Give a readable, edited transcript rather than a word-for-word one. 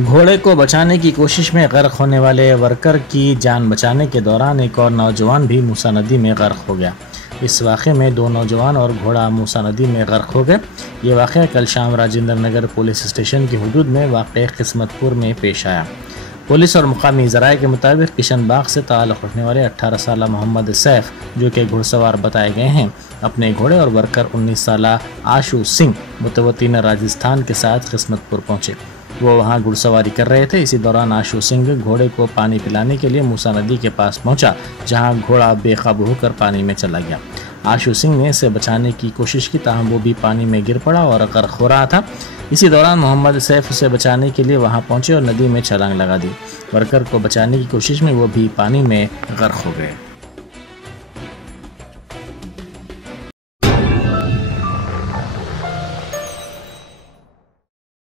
घोड़े को बचाने की कोशिश में गर्क होने वाले वर्कर की जान बचाने के दौरान एक और नौजवान भी मूसा नदी में गर्क हो गया। इस वाक़े में 2 नौजवान और घोड़ा मूसा नदी में गर्क हो गए। ये वाक़या कल शाम राजेंद्र नगर पुलिस स्टेशन की हदूद में वाक़ किस्मतपुर में पेश आया। पुलिस और मुकामी ज़राए के मुताबिक किशन बाग से ताल्लुक़ रखने वाले 18 साल मोहम्मद सैफ, जो कि घुड़सवार बताए गए हैं, अपने घोड़े और वर्कर 19 साल आशू सिंह मुतवत्तिन राजस्थान के साथ किस्मतपुर पहुँचे। वो वहाँ घुड़सवारी कर रहे थे। इसी दौरान आशू सिंह घोड़े को पानी पिलाने के लिए मूसा नदी के पास पहुँचा, जहाँ घोड़ा बेकाबू होकर पानी में चला गया। आशू सिंह ने इसे बचाने की कोशिश की, ताहम वो भी पानी में गिर पड़ा और गर्क हो रहा था। इसी दौरान मोहम्मद सैफ उसे बचाने के लिए वहां पहुंचे और नदी में छलांग लगा दी। वर्कर को बचाने की कोशिश में वो भी पानी में गर्क हो गए।